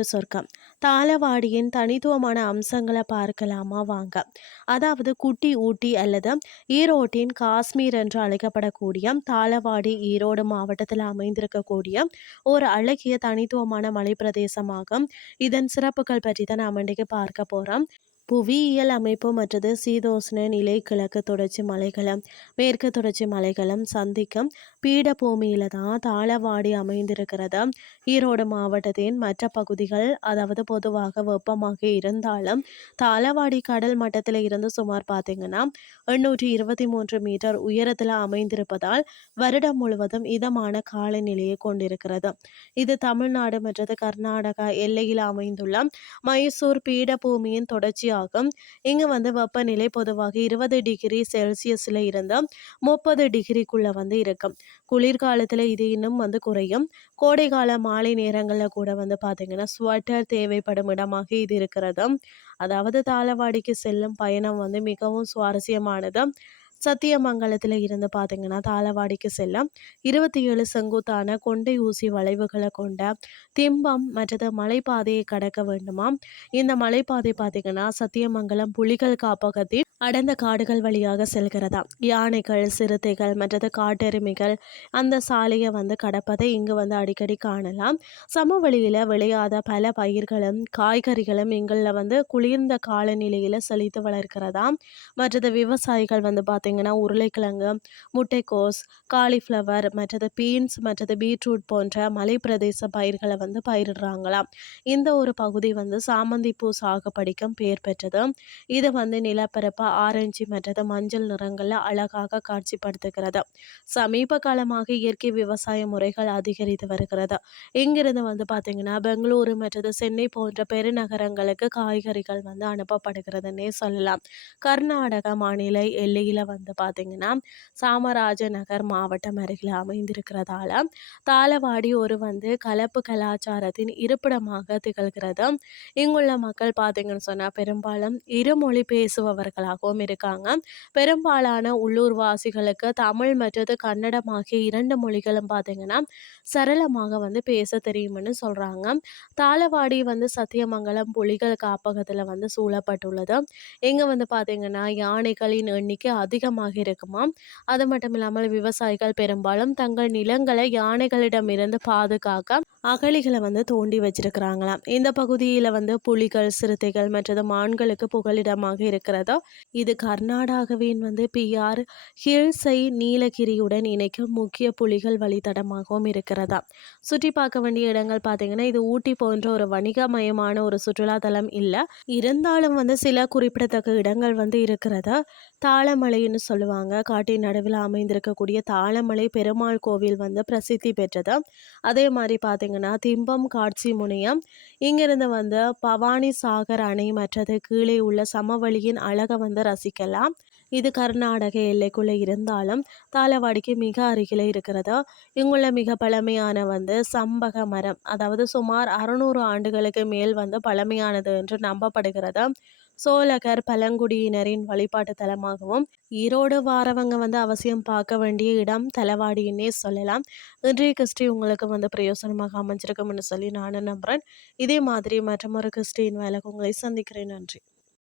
ஒரு சொர்க்கம். தாளவாடியின் தனித்துவமான அம்சங்களை பார்க்கலாமா வாங்க. அதாவது குட்டி ஊட்டி அல்லது ஈரோட்டின் காஷ்மீர் என்று அழைக்கப்படக்கூடிய தாளவாடி ஈரோடு மாவட்டத்தில் அமைந்திருக்கக்கூடிய ஒரு அழகிய தனித்துவமான மலைப்பிரதேசமாகும். இதன் சிறப்புகள் பற்றி தான் நாம் இன்றைக்கு பார்க்க போகிறோம். புவியியல் அமைப்பு மற்றது சீதோஷ்ண நிலை கிழக்கு தொடர்ச்சி மலைகளும் மேற்கு தொடர்ச்சி மலைகளும் சந்திக்கும் பீடபூமியில தான் தாளவாடி அமைந்திருக்கிறது. ஈரோடு மாவட்டத்தின் மற்ற பகுதிகள் அதாவது பொதுவாக வெப்பமாக இருந்தாலும் தாளவாடி கடல் மட்டத்தில் இருந்து சுமார் பார்த்தீங்கன்னா 823 மீட்டர் உயரத்தில் அமைந்திருப்பதால் வருடம் முழுவதும் இதமான காலநிலையை கொண்டிருக்கிறது. இது தமிழ்நாடு மற்றது கர்நாடகா எல்லையில் அமைந்துள்ள மைசூர் பீடபூமியின் தொடர்ச்சியாகும். இங்கு வெப்பநிலை பொதுவாக 20 டிகிரி செல்சியஸ்ல இருந்து 30 டிகிரிக்குள்ள இருக்கும். குளிர்காலத்துல இது இன்னும் குறையும். கோடைகால மாலை நேரங்களில் கூட பார்த்தீங்கன்னா ஸ்வெட்டர் தேவைப்படும் இடமாக இது இருக்கிறது. அதாவது தாளவாடிக்கு செல்லும் பயணம் மிகவும் சுவாரஸ்யமானது. சத்தியமங்கலத்தில் இருந்து பார்த்தீங்கன்னா தாளவாடிக்கு செல்ல 27 செங்குத்தான கொண்டை ஊசி வளைவுகளை கொண்ட திம்பம் மற்றது மலைப்பாதையை கடக்க வேண்டுமாம். இந்த மலைப்பாதை பார்த்தீங்கன்னா சத்தியமங்கலம் புலிகள் காப்பகத்தின் அடர்ந்த காடுகள் வழியாக செல்கிறதா. யானைகள் சிறுத்தைகள் மற்றது காட்டெருமைகள் அந்த சாலையை கடப்பதை இங்கு அடிக்கடி காணலாம். சமவெளியில விளையாத பல பயிர்களும் காய்கறிகளும் இங்குள்ள குளிர்ந்த காலநிலையில செழித்து வளர்க்கிறதா. மற்றது விவசாயிகள் பார்த்தீங்கன்னா உருளைக்கிழங்கு முட்டைக்கோஸ் காலிஃப்ளவர் மற்றது பீன்ஸ் மற்றது பீட்ரூட் போன்ற மலை பிரதேச பயிர்களை பயிரிடுறாங்களாம். இந்த ஒரு பகுதி சாமந்தி பூ சாகுபடிக்கும் பெயர் பெற்றது. இது நிலப்பரப்பு ஆரஞ்சு மற்றது மஞ்சள் நிறங்கள்ல அழகாக காட்சிப்படுத்துகிறது. சமீப காலமாக இயற்கை விவசாய முறைகள் அதிகரித்து வருகிறது. இங்கிருந்து பார்த்தீங்கன்னா பெங்களூரு மற்றது சென்னை போன்ற பெருநகரங்களுக்கு காய்கறிகள் அனுப்பப்படுகிறதுன்னே சொல்லலாம். கர்நாடக மாநில எல்லையில பார்த்தீங்கன்னா சாமராஜநகர் மாவட்டம் அருகில் அமைந்திருக்கிறதால தாளவாடி ஒரு கலப்பு கலாச்சாரத்தின் இருப்பிடமாக திகழ்கிறது. இங்குள்ள மக்கள் பார்த்தீங்கன்னு சொன்னா பெரும்பாலும் இருமொழி பேசுபவர்களாகவும் இருக்காங்க. பெரும்பாலான உள்ளூர்வாசிகளுக்கு தமிழ் மற்றது கன்னடம் ஆகிய 2 மொழிகளும் பார்த்தீங்கன்னா சரளமாக பேச தெரியும்னு சொல்றாங்க. தாளவாடி சத்தியமங்கலம் புலிகள் காப்பகத்துல சூழப்பட்டுள்ளது. இங்க பார்த்தீங்கன்னா யானைகளின் எண்ணிக்கை அதிகமாக இருக்குமாம். அது மட்டும் இல்லாமல் விவசாயிகள் பெரும்பாலும் தங்கள் நிலங்களை யானைகளிடமிருந்து பாதுகாக்க அகழிகளை தோண்டி வச்சிருக்கிறாங்களாம். இந்த பகுதியில புலிகள் சிறுத்தைகள் மற்றது மான்களுக்கு புகலிடமாக இருக்கிறதோ. இது கர்நாடகாவின் PR ஹில்ஸை நீலகிரியுடன் இணைக்கும் முக்கிய புலிகள் வழித்தடமாகவும் இருக்கிறதா. சுற்றி பார்க்க வேண்டிய இடங்கள் பார்த்தீங்கன்னா இது ஊட்டி போன்ற ஒரு வணிகமயமான ஒரு சுற்றுலா தலம் இல்லை. இருந்தாலும் சில குறிப்பிடத்தக்க இடங்கள் இருக்கிறது. தாளமலைன்னு சொல்லுவாங்க. காட்டின் நடுவில் அமைந்திருக்கக்கூடிய தாளமலை பெருமாள் கோவில் பிரசித்தி பெற்றது. அதே மாதிரி பார்த்தீங்கன்னா திம்பம் காட்சி முனையம் இங்கிருந்து பவானி சாகர் அணை மற்றது கீழே உள்ள சமவெளியின் அழகை ரசிக்கலாம். இது கர்நாடக எல்லைக்குள்ள இருந்தாலும் தாளவாடிக்கு மிக அருகில இருக்கிறது. இங்குள்ள மிக பழமையான சம்பக மரம் அதாவது சுமார் 600 ஆண்டுகளுக்கு மேல் பழமையானது என்று நம்பப்படுகிறது. சோழகர் பழங்குடியினரின் வழிபாட்டு தலமாகவும் ஈரோடு வாரவங்க அவசியம் பார்க்க வேண்டிய இடம் தலவாடின்னே சொல்லலாம். இன்றைய கிறிஸ்டி உங்களுக்கு பிரயோசனமாக அமைஞ்சிருக்கும்னு சொல்லி நானும் நம்புறேன். இதே மாதிரி மற்றொரு கிறிஸ்டின் வேலைக்கு உங்களை சந்திக்கிறேன். நன்றி.